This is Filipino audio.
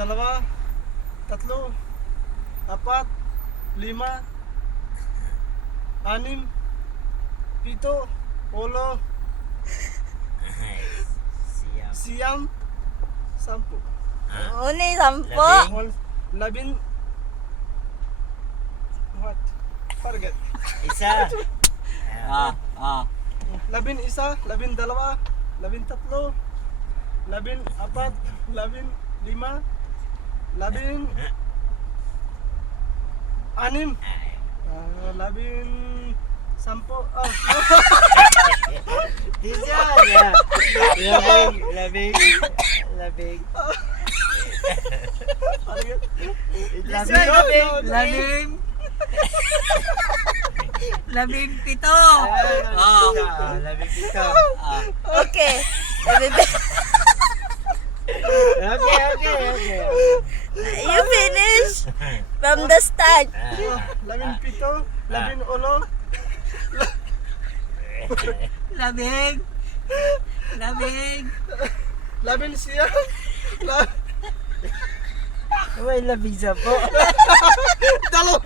dalawa, tatlo, apat, lima, anim, pito, walo, siyam, sampu. Una yung 10. Labin, what? Forget. Isa. Labin isa, labin dalawa, labin tatlo, labin apat, labin lima, labin anim, labin sampo. Isa. Labing. Forget. Labing. 17. Labing pito. Okay. Okay. You finish from the start. Labin pito, labin ulo, Labing. labin siyam, May labing sa po. dalawa.